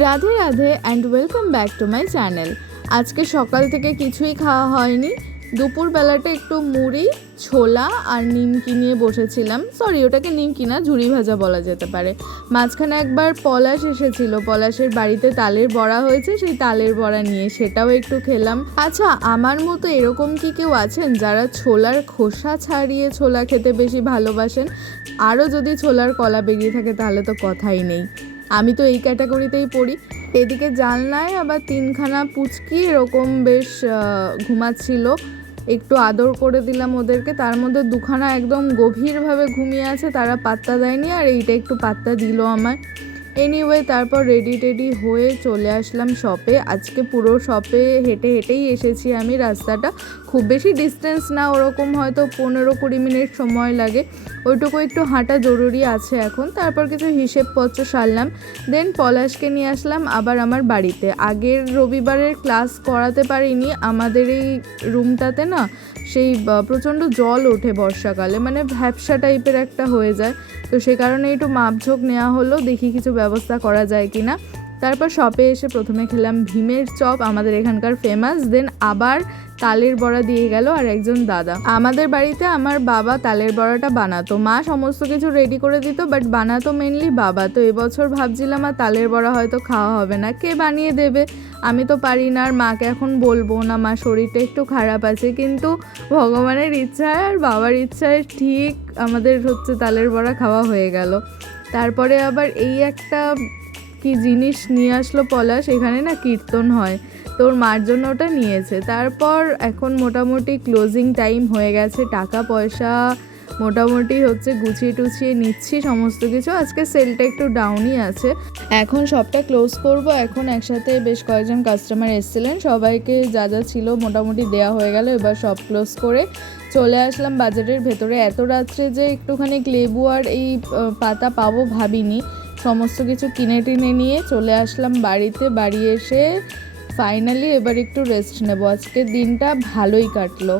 Radhe Radhe and welcome back to my channel. আজকে সকাল থেকে কিছুই খাওয়া হয়নি। দুপুরবেলাটা একটু মুড়ি, ছোলা আর নিমকি নিয়ে বসেছিলাম। সরি, ওটাকে নিমকি না, ঝুরি ভাজা বলা যেতে পারে। মাঝখানে একবার পলাশ এসেছিল, পলাশের বাড়িতে তালের বড়া হয়েছে, সেই তালের বড়া নিয়ে সেটাও একটু খেলাম। আচ্ছা, আমার মতো এরকম কি কেউ আছেন যারা ছোলার খোসা ছাড়িয়ে ছোলা খেতে বেশি ভালোবাসেন? আরও যদি ছোলার কলা বেরিয়ে থাকে তাহলে তো কথাই নেই। আমি তো এই ক্যাটাগরিতেই পড়ি। এদিকে জানলায় আবার তিনখানা পুচকি এরকম বেশ ঘুমাচ্ছিল, একটু আদর করে দিলাম ওদেরকে। তার মধ্যে দুখানা একদম গভীরভাবে ঘুমিয়ে আছে, তারা পাত্তা দেয়নি, আর এইটা একটু পাত্তা দিল আমায়। এনিওয়ে, তারপর রেডি টেডি হয়ে চলে আসলাম শপে। আজকে পুরো শপে হেঁটে হেঁটেই এসেছি আমি। রাস্তাটা খুব বেশি ডিস্টেন্স না, ওরকম হয়তো 15-20 মিনিট সময় লাগে, ওইটুকু একটু হাঁটা জরুরি আছে এখন। তারপর কিছু হিসেবপত্র সারলাম, দেন পলাশকে নিয়ে আসলাম আবার আমার বাড়িতে। আগের রবিবারের ক্লাস করাতে পারিনি, আমাদের এই রুমটাতে না সেই প্রচণ্ড জল ওঠে বর্ষাকালে, মানে ভ্যাপসা টাইপের একটা হয়ে যায়। তো সে কারণে একটু মাপঝোঁক নেওয়া হলো, দেখি কিছু ব্যবস্থা করা যায় কি না। তারপর শপে এসে প্রথমে খেলাম ভীমের চপ, আমাদের এখানকার ফেমাস। দেন আবার তালের বড়া দিয়ে গেল আর একজন দাদা। আমাদের বাড়িতে আমার বাবা তালের বড়াটা বানাতো, মা সমস্ত কিছু রেডি করে দিত, বাট বানাতো মেনলি বাবা। তো এবছর ভাবছিলাম আর তালের বড়া হয়তো খাওয়া হবে না, কে বানিয়ে দেবে? আমি তো পারি না, আর মাকে এখন বলবো না, মা শরীরটা একটু খারাপ আছে। কিন্তু ভগবানের ইচ্ছায় আর বাবার ইচ্ছায় ঠিক আমাদের তালের বড়া খাওয়া হয়ে গেল। তারপরে আবার এই একটা কি জিনিস নিয়ে আসলো পলাশ, এখানে না কীর্তন হয়, তোর মার জন্য ওটা নিয়েছে। তারপর এখন মোটামুটি ক্লোজিং টাইম হয়ে গেছে, টাকা পয়সা মোটামুটি গুছিয়ে টুছিয়ে নিচ্ছি সমস্ত কিছু। আজকে সেলটা একটু ডাউনই আছে, এখন সবটা ক্লোজ করব। এখন একসাথে বেশ কয়েকজন কাস্টমার এসেছিলেন, সবাইকে যা যা ছিল মোটামুটি দেওয়া হয়ে গেল। এবার সব ক্লোজ করে চলে আসলাম বাজারের ভেতরে। এত রাত্রে যে একটুখানি লেবু আর এই পাতা পাবো ভাবিনি। সমস্ত কিছু কিনে টিনে নিয়ে চলে আসলাম বাড়িতে। বাড়ি এসে ফাইনালি এবার একটু রেস্ট নেব। আজকের দিনটা ভালোই কাটলো।